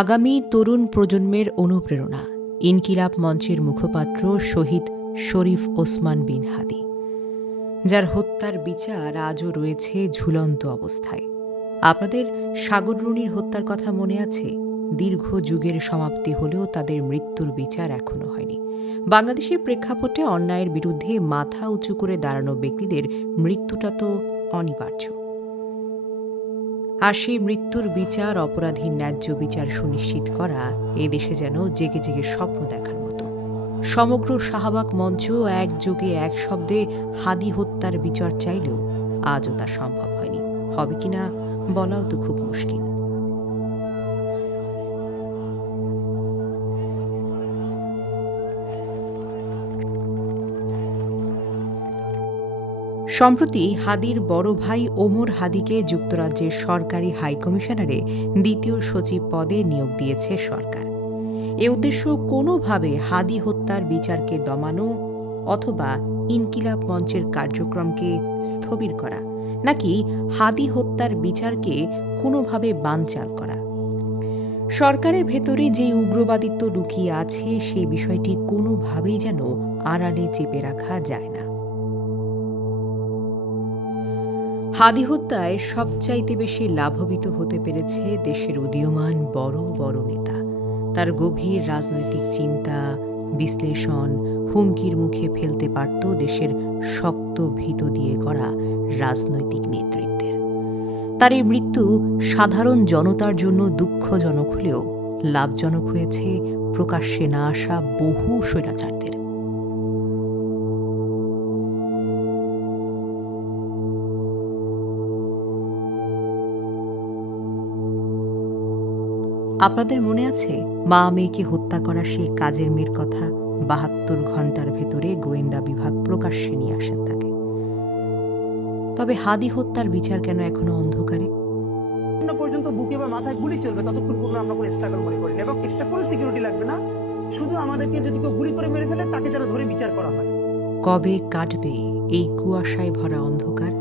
আগামী তরুণ প্রজন্মের অনুপ্রেরণা ইনকিলাব মঞ্চের মুখপাত্র শহীদ শরীফ ওসমান বিন হাদী, যার হত্যার বিচার আজও রয়েছে ঝুলন্ত অবস্থায়। আপনাদের সাগররুনির হত্যার কথা মনে আছে? দীর্ঘ যুগের সমাপ্তি হলেও তাদের মৃত্যুর বিচার এখনো হয়নি। বাংলাদেশের প্রেক্ষাপটে অন্যায়ের বিরুদ্ধে মাথা উঁচু করে দাঁড়ানো ব্যক্তিদের মৃত্যুটা তো অনিবার্য। আর সেই মৃত্যুর বিচার, অপরাধীর ন্যায্য বিচার সুনিশ্চিত করা এদেশে যেন জেগে জেগে স্বপ্ন দেখার মতো। সমগ্র শাহবাগ মঞ্চ একযোগে এক শব্দে হাদী হত্যার বিচার চাইলেও আজও তা সম্ভব হয়নি। হবে কিনা বলাও তো খুব মুশকিল। সম্প্রতি হাদীর বড় ভাই ওমর হাদীকে যুক্তরাজ্যের সরকারি হাইকমিশনারে দ্বিতীয় সচিব পদে নিয়োগ দিয়েছে সরকার। এ উদ্দেশ্য কোনোভাবে হাদী হত্যার বিচারকে দমানো অথবা ইনকিলাব মঞ্চের কার্যক্রমকে স্থবির করা, নাকি হাদী হত্যার বিচারকে কোনোভাবে বানচাল করা। সরকারের ভেতরে যে উগ্রবাদিত্ব লুকিয়ে আছে সেই বিষয়টি কোনোভাবেই যেন আড়ালে চেপে রাখা যায় না। হাদী হত্যায় সবচাইতে বেশি লাভবিত হতে পেরেছে দেশের উদীয়মান বড় বড় নেতা। তার গভীর রাজনৈতিক চিন্তা, বিশ্লেষণ হুমকির মুখে ফেলতে পারত দেশের শক্ত ভিত দিয়ে গড়া রাজনৈতিক নেতৃত্বের। তার এই মৃত্যু সাধারণ জনতার জন্য দুঃখজনক হলেও লাভজনক হয়েছে প্রকাশ্যে না আসা বহু স্বৈরাচারদের। আপনাদের মনে আছে মা মেয়েকে হত্যা করা সেই কাজের মেয়ের কথা? ৭২ ঘন্টার ভেতরে গোয়েন্দা বিভাগ প্রকাশ্যে নিয়ে আসেন তাকে। তবে হাদী হত্যার বিচার কেন এখনো অন্ধকারে? পর্যন্ত বুকে বা মাথায় গুলি চলবে ততক্ষণ পর্যন্ত আমরা কোনো স্ট্রাগল মনে করি না, এবং এক্সট্রা কোনো সিকিউরিটি লাগবে না। শুধু আমাদেরকে যদি কেউ গুলি করে মেরে ফেলে তাকে যেন ধরে বিচার করা হয়। কবে কাটবে এই কুয়াশায় ভরা অন্ধকার?